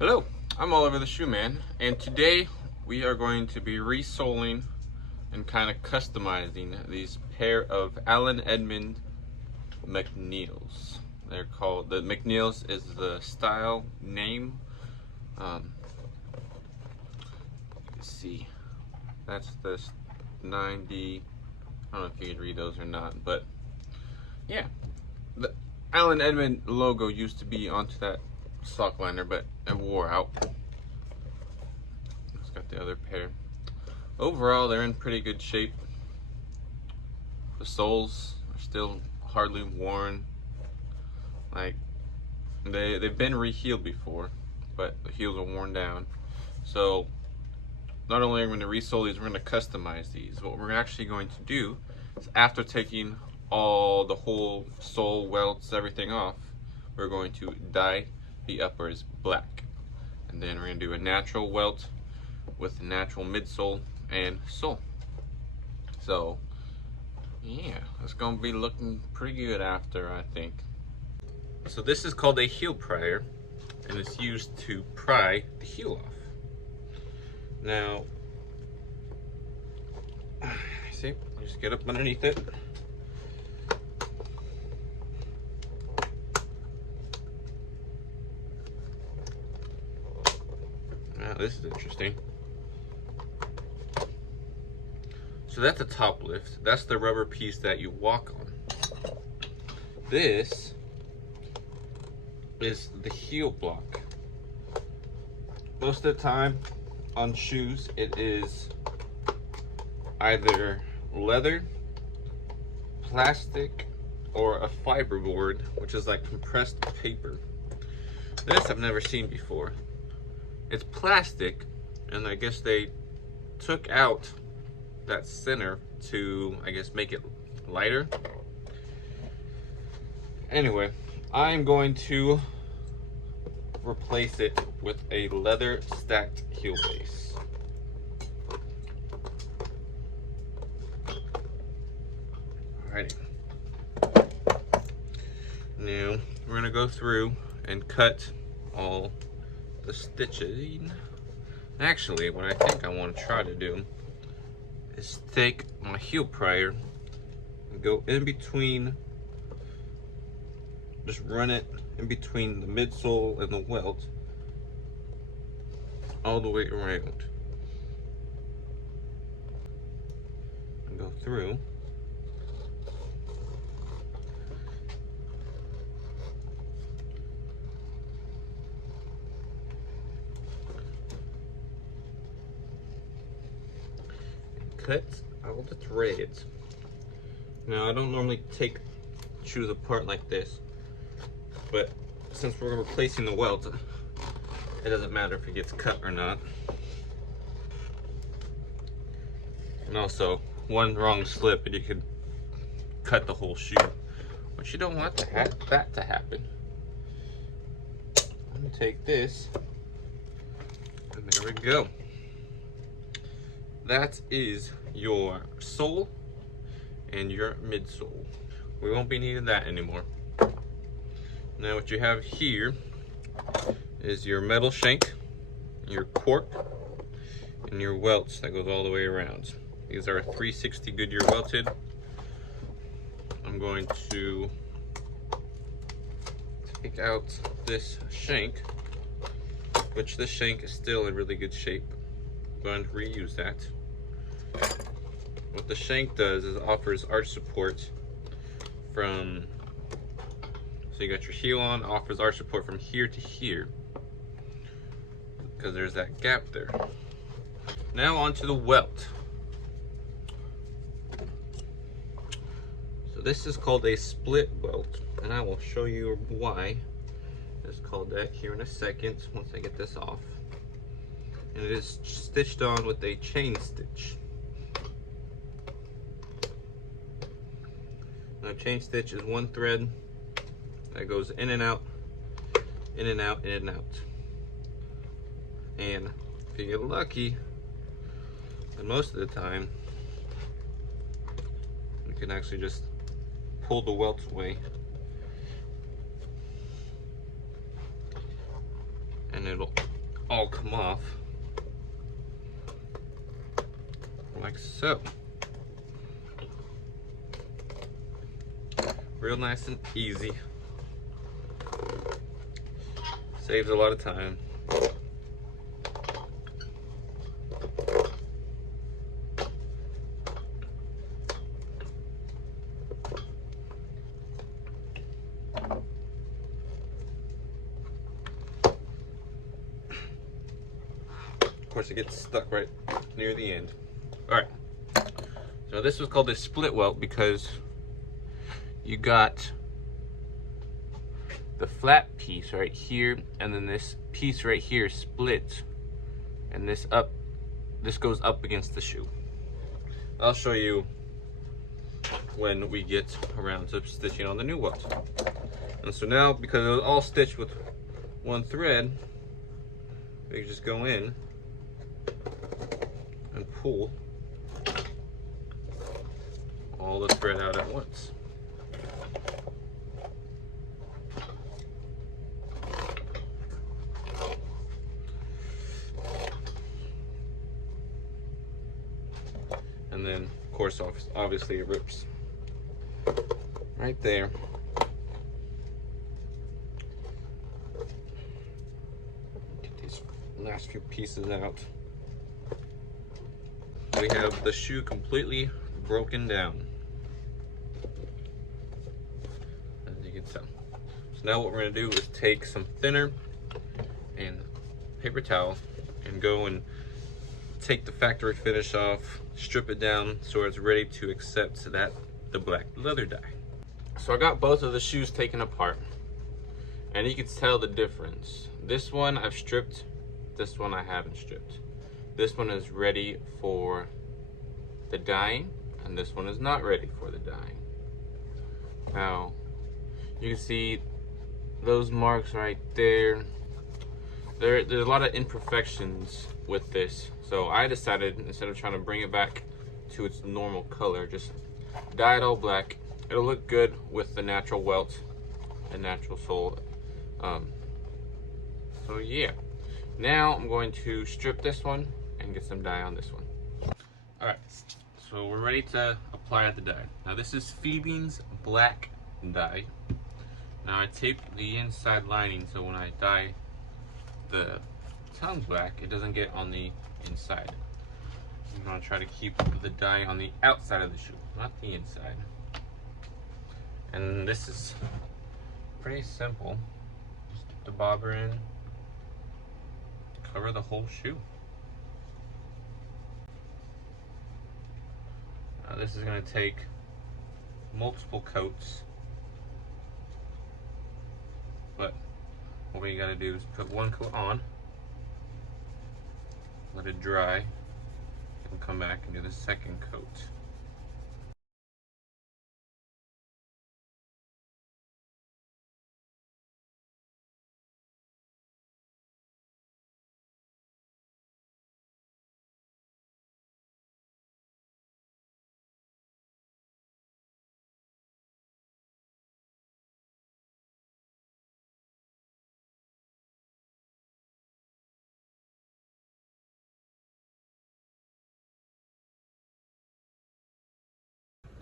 Hello, I'm Oliver the Shoe Man, and today we are going to be resoling and kind of customizing these pair of Allen Edmond McNeils. They're called, the McNeils is the style name. Let's see, that's the 90, I don't know if you can read those or not, but yeah, the Allen Edmond logo used to be onto that sock liner, but it wore out. It's got the other pair. Overall, they're in pretty good shape. The soles are still hardly worn. Like, they've been re-heeled before, but the heels are worn down. So not only are we going to resole these, we're going to customize these. What we're actually going to do is, after taking the whole sole, welts, everything off, we're going to dye the uppers black, and then we're going to do a natural welt with the natural midsole and sole. So yeah, it's going to be looking pretty good after, I think. So this is called a heel prior, and it's used to pry the heel off. Now, see, just get up underneath it. Now this is interesting. So that's a top lift. That's the rubber piece that you walk on. This is the heel block. Most of the time on shoes, it is either leather, plastic, or a fiberboard, which is like compressed paper. This I've never seen before. It's plastic, and I guess they took out that center to, I guess, make it lighter. Anyway, I'm going to replace it with a leather stacked heel base. Alrighty. Now we're gonna go through and cut all the stitching. Actually, what I think I want to try to do is take my heel prior and go in between, just run it in between the midsole and the welt all the way around and go through. Cut all the threads. Now, I don't normally take shoes apart like this, but since we're replacing the welt, it doesn't matter if it gets cut or not. And also, one wrong slip and you could cut the whole shoe, which you don't want that to happen. I'm gonna take this, and there we go. That is your sole and your midsole. We won't be needing that anymore. Now what you have here is your metal shank, your cork, and your welts that goes all the way around. These are 360 Goodyear welted. I'm going to take out this shank, which this shank is still in really good shape. I'm going to reuse that. What the shank does is it offers arch support from, so you got your heel on, offers arch support from here to here, because there's that gap there. Now onto the welt. So this is called a split welt, and I will show you why it's called that here in a second once I get this off. And it is stitched on with a chain stitch. Now, chain stitch is one thread that goes in and out, in and out, in and out. And if you get lucky, and most of the time, you can actually just pull the welts away and it'll all come off like so. Real nice and easy. Saves a lot of time. Of course, it gets stuck right near the end. All right. So this was called a split welt because you got the flat piece right here, and then this piece right here splits, and this goes up against the shoe. I'll show you when we get around to stitching on the new welt. And so now, because it was all stitched with one thread, we just go in and pull all the thread out at once. And then, of course, obviously it rips right there. Get these last few pieces out. We have the shoe completely broken down, as you can tell. So now what we're gonna do is take some thinner and paper towel and go and take the factory finish off, strip it down so it's ready to accept the black leather dye. So I got both of the shoes taken apart, and you can tell the difference. This one I've stripped, this one I haven't stripped. This one is ready for the dyeing, and this one is not ready for the dyeing. Now, you can see those marks right there. There's a lot of imperfections with this. So I decided, instead of trying to bring it back to its normal color, just dye it all black. It'll look good with the natural welt and natural sole. So yeah. Now I'm going to strip this one and get some dye on this one. All right, so we're ready to apply the dye. Now this is Phoebe's black dye. Now I taped the inside lining so when I dye the tongue black, it doesn't get on the inside. I'm gonna try to keep the dye on the outside of the shoe, not the inside. And this is pretty simple. Just dip the bobber in, cover the whole shoe. Now this is gonna take multiple coats, but what we gotta do is put one coat on, let it dry, and come back and do the second coat.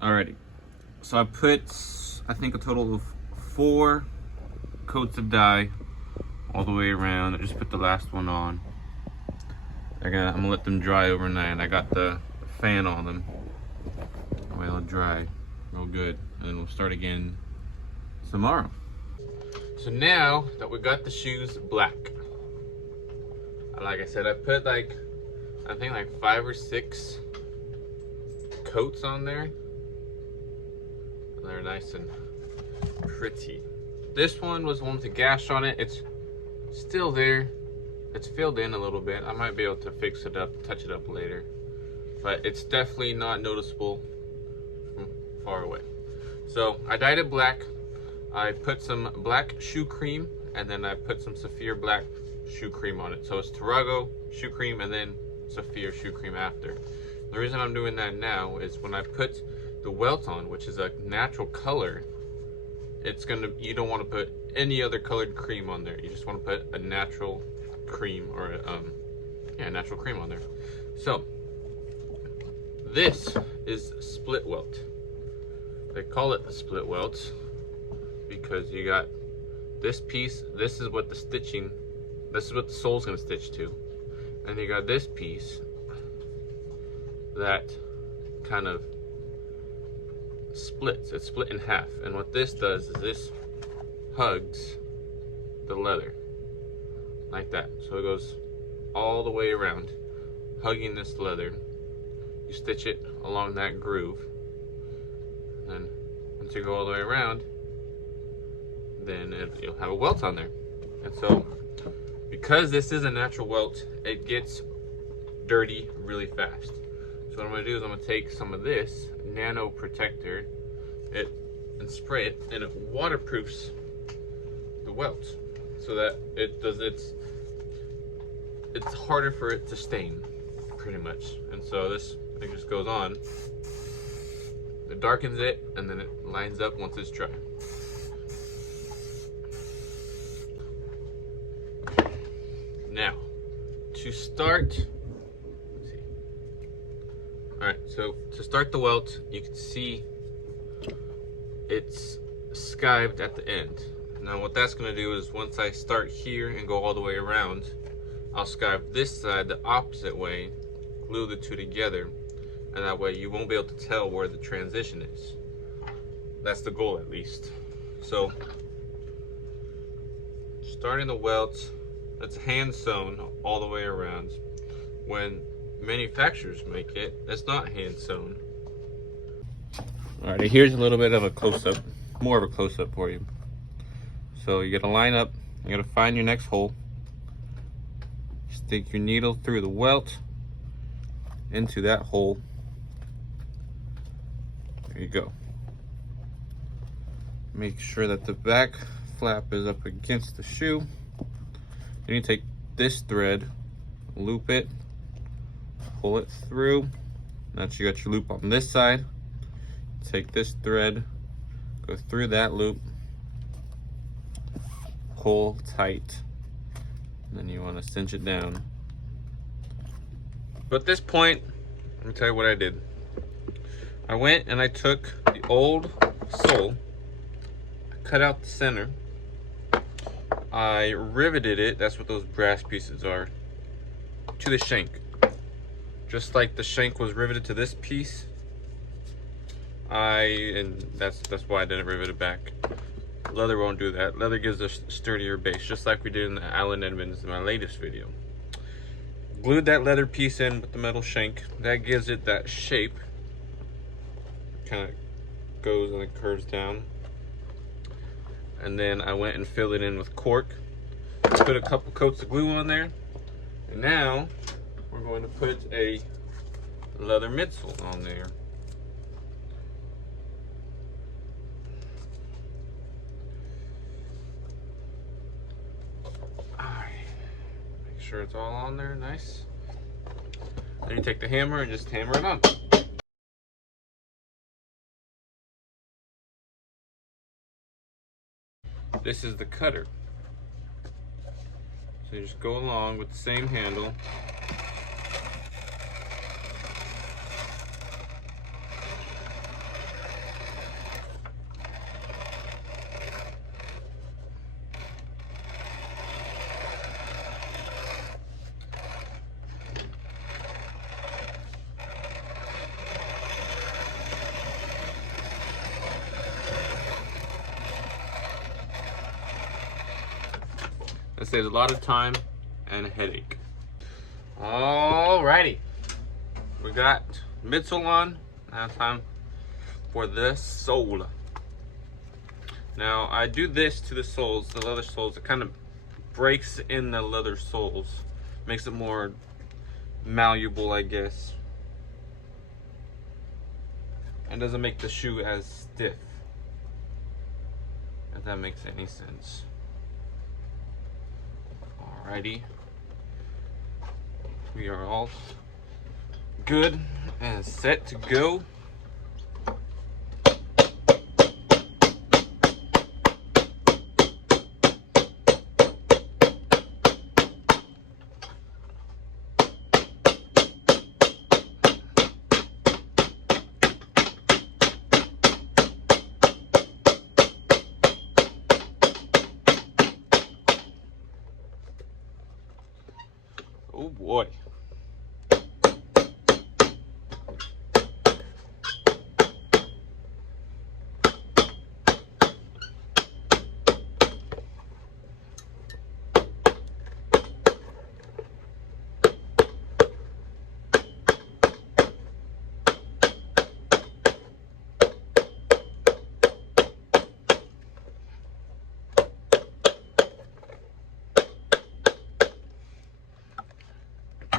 Alrighty, so I put, I think, a total of 4 coats of dye all the way around. I just put the last one on. I'm gonna let them dry overnight. I got the fan on them. That way they'll dry real good, and then we'll start again tomorrow. So now that we got the shoes black, like I said, I put I think 5 or 6 coats on there. They're nice and pretty. This one was one with a gash on it. It's still there. It's filled in a little bit. I might be able to fix it up, touch it up later. But it's definitely not noticeable from far away. So I dyed it black. I put some black shoe cream, and then I put some Saphir black shoe cream on it. So it's Tarago shoe cream and then Saphir shoe cream after. The reason I'm doing that now is when I put the welt on, which is a natural color, you don't want to put any other colored cream on there. You just want to put a natural cream or yeah, natural cream on there. So this is split welt. They call it the split welt because you got this piece. This is what the stitching. This is what the sole's gonna stitch to, and you got this piece that kind of splits. It's split in half, and what this does is this hugs the leather like that. So it goes all the way around, hugging this leather. You stitch it along that groove, and once you go all the way around, then you'll have a welt on there. And so because this is a natural welt, it gets dirty really fast. So what I'm gonna do is I'm gonna take some of this nano protector and spray it, and it waterproofs the welt so that it's harder for it to stain, pretty much. And so this thing just goes on, it darkens it, and then it lines up once it's dry. Now, to start, let's see. All right, so to start the welt, you can see it's skived at the end. Now what that's gonna do is once I start here and go all the way around, I'll skive this side the opposite way, glue the two together, and that way you won't be able to tell where the transition is. That's the goal, at least. So starting the welt, it's hand sewn all the way around. When manufacturers make it, it's not hand sewn. Alright, here's a little bit of a close-up, more of a close-up for you. So you gotta line up, you gotta find your next hole, stick your needle through the welt into that hole. There you go. Make sure that the back flap is up against the shoe. Then you take this thread, loop it, pull it through. Now that you got your loop on this side, take this thread, go through that loop, pull tight, and then you want to cinch it down. But at this point, let me tell you what I did. I went and I took the old sole, I cut out the center, I riveted it, that's what those brass pieces are, to the shank. Just like the shank was riveted to this piece, and that's why I didn't rivet it back. Leather won't do that. Leather gives a sturdier base, just like we did in the Allen Edmonds in my latest video. Glued that leather piece in with the metal shank. That gives it that shape. Kind of goes and it curves down. And then I went and filled it in with cork. Put a couple coats of glue on there. And now we're going to put a leather midsole on there. Make sure it's all on there, nice. Then you take the hammer and just hammer it on. This is the cutter. So you just go along with the same handle. That saves a lot of time and a headache. Alrighty, we got midsole on. Now time for the sole. Now I do this to the soles, the leather soles. It kind of breaks in the leather soles, makes it more malleable, I guess, and doesn't make the shoe as stiff, if that makes any sense. Alrighty, we are all good and set to go. Oh boy.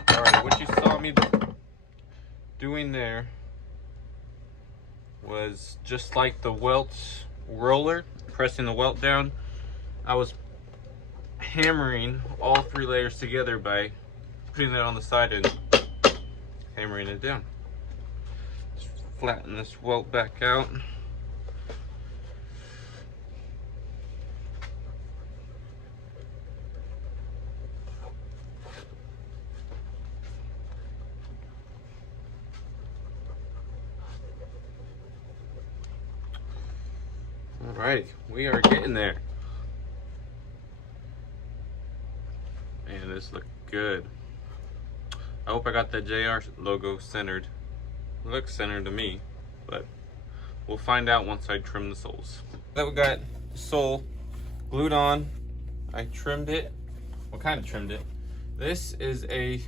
Alright, what you saw me doing there was just like the welt roller, pressing the welt down. I was hammering all 3 layers together by putting that on the side and hammering it down. Just flatten this welt back out. Alrighty, we are getting there. Man, this looks good. I hope I got the JR logo centered. It looks centered to me, but we'll find out once I trim the soles. Now that we got the sole glued on, I trimmed it. Well, kind of trimmed it. This is a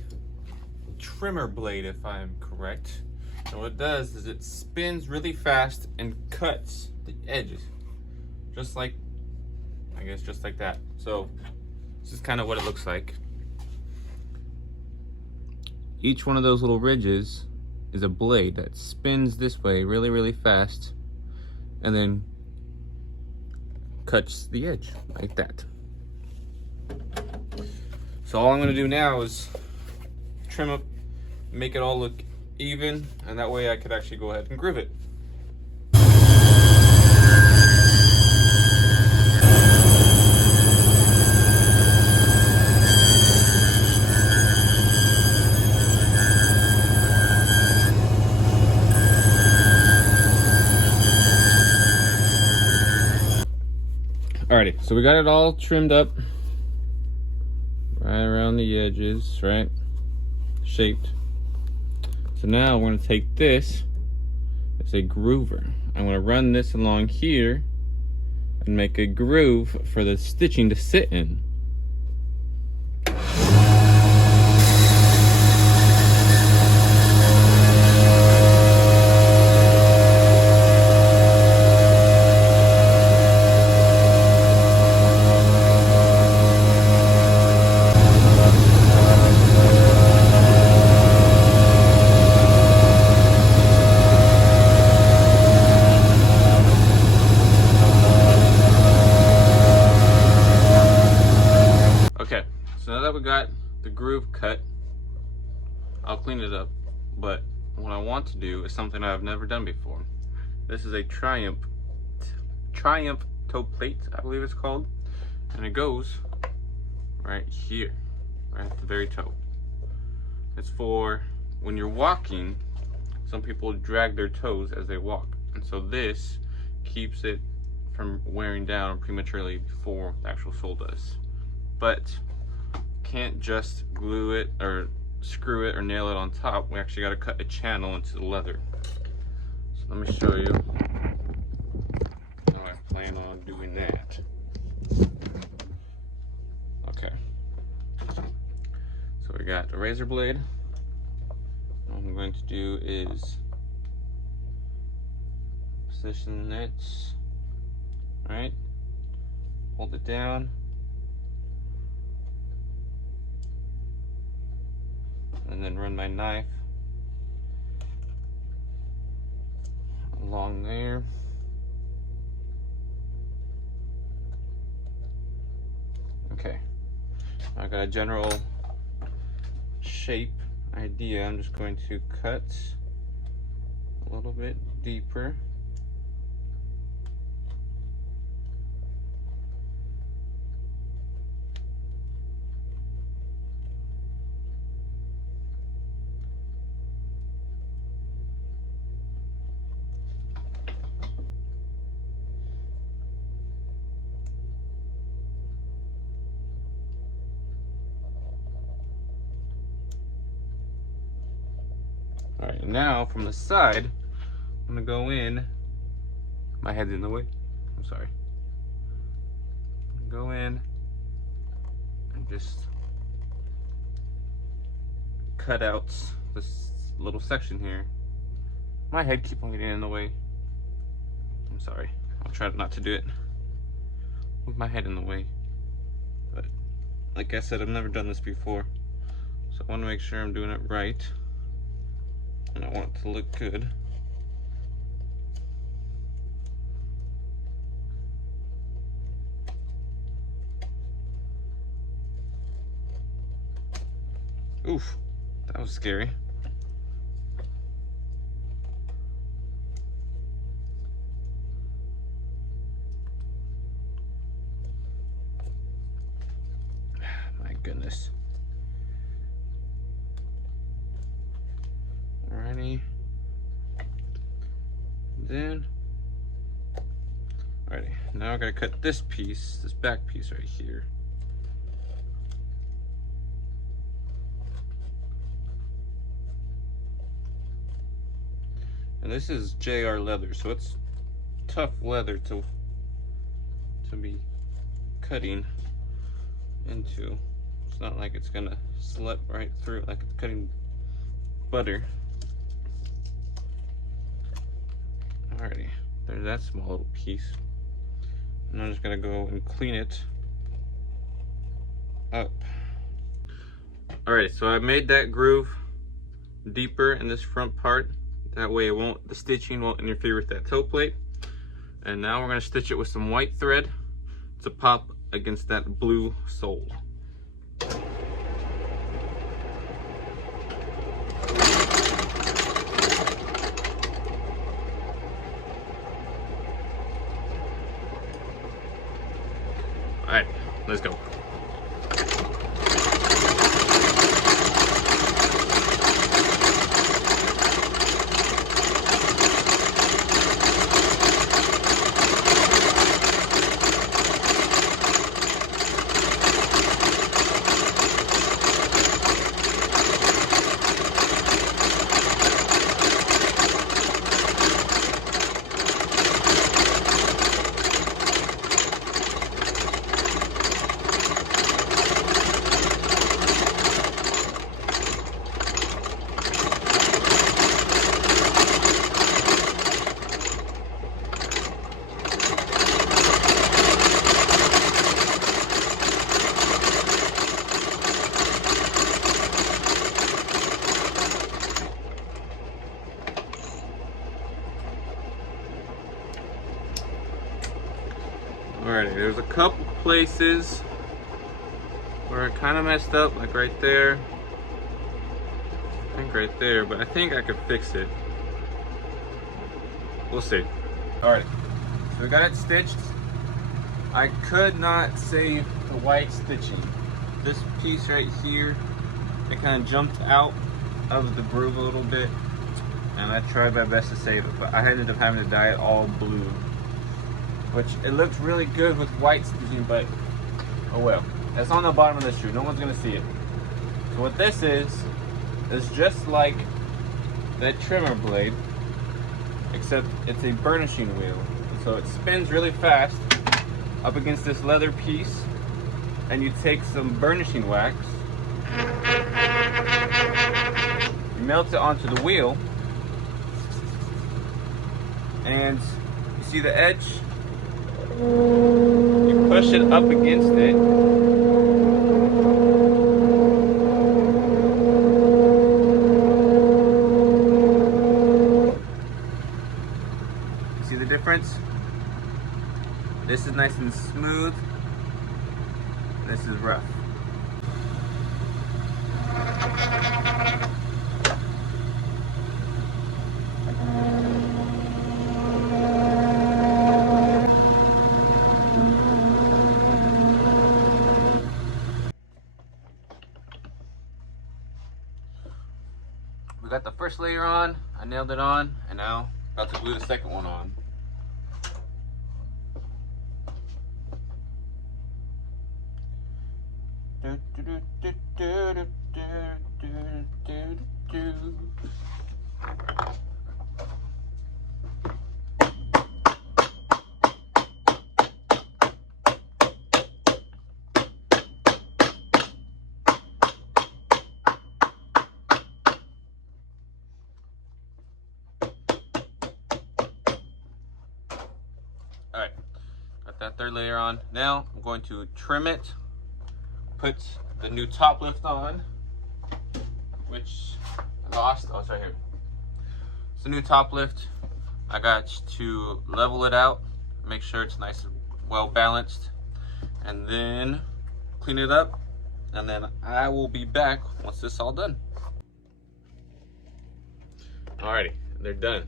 trimmer blade, if I'm correct. And what it does is it spins really fast and cuts the edges. Just like, I guess just like that. So this is kind of what it looks like. Each one of those little ridges is a blade that spins this way really, really fast and then cuts the edge like that. So all I'm gonna do now is trim up, make it all look even, and that way I could actually go ahead and groove it. Alrighty, so we got it all trimmed up right around the edges, right? Shaped. So now we're going to take this as a groover. I'm going to run this along here and make a groove for the stitching to sit in. We got the groove cut. I'll clean it up, but what I want to do is something I've never done before. This is a Triumph toe plate, I believe it's called, and it goes right here, right at the very toe. It's for when you're walking. Some people drag their toes as they walk, and so this keeps it from wearing down prematurely before the actual sole does. But can't just glue it or screw it or nail it on top. We actually got to cut a channel into the leather. So let me show you how I plan on doing that. Okay, so we got the razor blade. What I'm going to do is position it, right? Hold it down. And then run my knife along there. Okay, I got a general shape idea. I'm just going to cut a little bit deeper. All right, now from the side, I'm gonna go in. My head's in the way. I'm sorry. Go in and just cut out this little section here. My head keeps on getting in the way. I'm sorry. I'll try not to do it with my head in the way. But like I said, I've never done this before, so I want to make sure I'm doing it right, and I want it to look good. Oof, that was scary. My goodness. Alrighty. Then, alrighty. Now I gotta cut this piece, this back piece right here. And this is JR leather, so it's tough leather to be cutting into. It's not like it's gonna slip right through like it's cutting butter. Alrighty, there's that small little piece. And I'm just gonna go and clean it up. Alright, so I made that groove deeper in this front part. That way the stitching won't interfere with that toe plate. And now we're gonna stitch it with some white thread to pop against that blue sole. All right, let's go. Alrighty, there's a couple places where it kind of messed up, like right there. I think right there, but I think I could fix it. We'll see. Alright, so we got it stitched. I could not save the white stitching. This piece right here, it kind of jumped out of the groove a little bit, and I tried my best to save it, but I ended up having to dye it all blue, which it looked really good with white stitching, but oh well. That's on the bottom of the shoe. No one's gonna see it. So what this is just like that trimmer blade, except it's a burnishing wheel. So it spins really fast up against this leather piece, and you take some burnishing wax, you melt it onto the wheel, and you see the edge? You push it up against it. See the difference? This is nice and smooth. This is rough. We got the first layer on, I nailed it on, and now about to glue the second one on. that third layer on. Now I'm going to trim it, put the new top lift on, which I lost. Oh, it's right here. It's the new top lift. I got to level it out, make sure it's nice and well balanced, and then clean it up, and then I will be back once this is all done. Alrighty, they're done.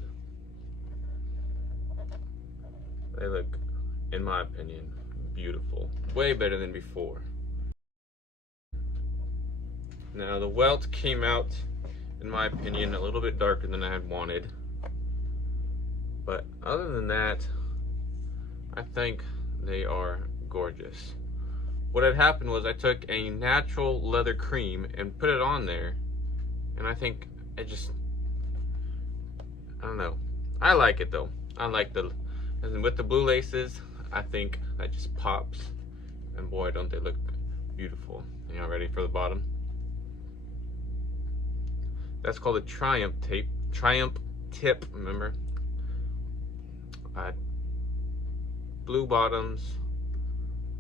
They look, in my opinion, beautiful. Way better than before. Now the welt came out, in my opinion, a little bit darker than I had wanted. But other than that, I think they are gorgeous. What had happened was I took a natural leather cream and put it on there, and I think it just, I don't know. I like it though. I like the, and with the blue laces, I think that just pops, and boy, don't they look beautiful. Y'all ready for the bottom? That's called a Triumph tape. Triumph tip, remember? Blue bottoms,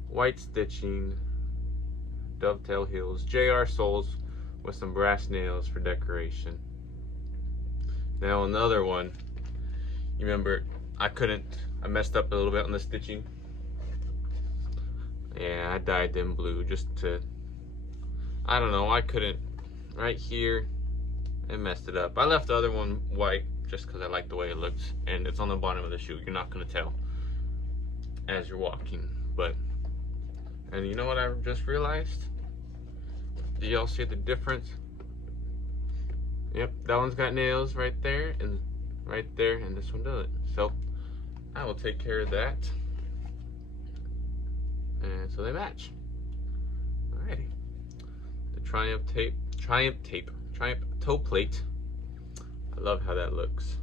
white stitching, dovetail heels, JR soles with some brass nails for decoration. Now another one, you remember I messed up a little bit on the stitching. Yeah, I dyed them blue just to, I don't know, I couldn't, right here, I messed it up. I left the other one white just because I like the way it looks, and it's on the bottom of the shoe. You're not gonna tell as you're walking, but, and you know what I just realized? Do y'all see the difference? Yep, that one's got nails right there, and this one doesn't. So I will take care of that, and so they match. Alrighty, the Triumph toe plate. I love how that looks.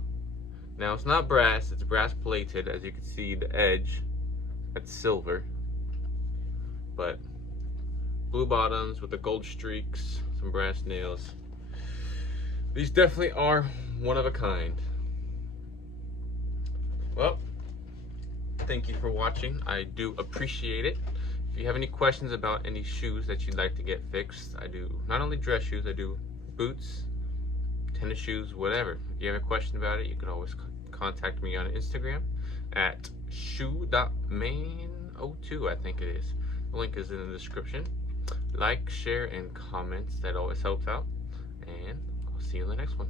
Now it's not brass, it's brass plated. As you can see, the edge, that's silver. But blue bottoms with the gold streaks, some brass nails. These definitely are one of a kind. Well, thank you for watching. I do appreciate it. If you have any questions about any shoes that you'd like to get fixed, I do not only dress shoes, I do boots, tennis shoes, whatever. If you have a question about it, you can always contact me on Instagram at shoe.main02, I think it is. The link is in the description. Like, share, and comments. That always helps out. And I'll see you in the next one.